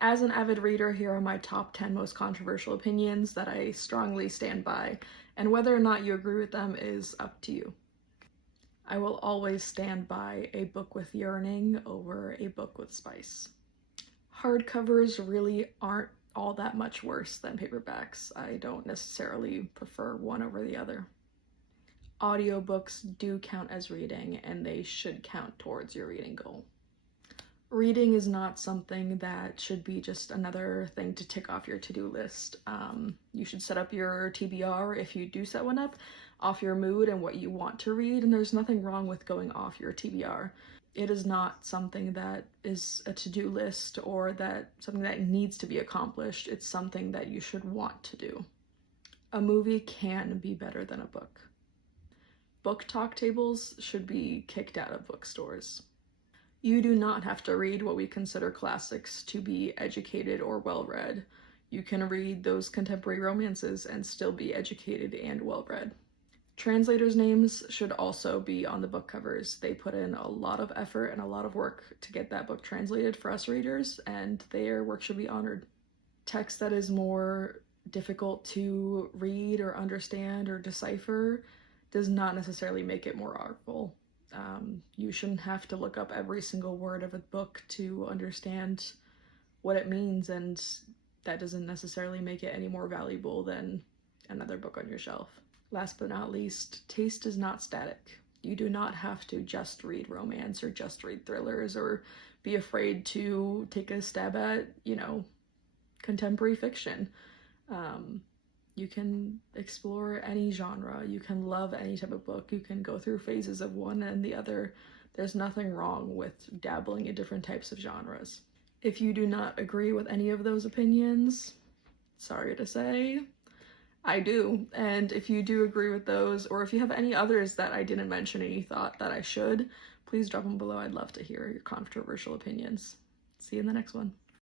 As an avid reader, here are my top 10 most controversial opinions that I strongly stand by, and whether or not you agree with them is up to you. I will always stand by a book with yearning over a book with spice. Hardcovers really aren't all that much worse than paperbacks. I don't necessarily prefer one over the other. Audiobooks do count as reading, and they should count towards your reading goal. Reading is not something that should be just another thing to tick off your to-do list. You should set up your TBR, if you do set one up, off your mood and what you want to read, and there's nothing wrong with going off your TBR. It is not something that is a to-do list or that something that needs to be accomplished. It's something that you should want to do. A movie can be better than a book. Book talk tables should be kicked out of bookstores. You do not have to read what we consider classics to be educated or well-read. You can read those contemporary romances and still be educated and well-read. Translators' names should also be on the book covers. They put in a lot of effort and a lot of work to get that book translated for us readers, and their work should be honored. Text that is more difficult to read or understand or decipher does not necessarily make it more artful. You shouldn't have to look up every single word of a book to understand what it means, and that doesn't necessarily make it any more valuable than another book on your shelf. Last but not least, taste is not static. You do not have to just read romance or just read thrillers or be afraid to take a stab at, contemporary fiction. You can explore any genre. You can love any type of book. You can go through phases of one and the other. There's nothing wrong with dabbling in different types of genres. If you do not agree with any of those opinions, sorry to say, I do. And if you do agree with those, or if you have any others that I didn't mention and you thought that I should, please drop them below. I'd love to hear your controversial opinions. See you in the next one.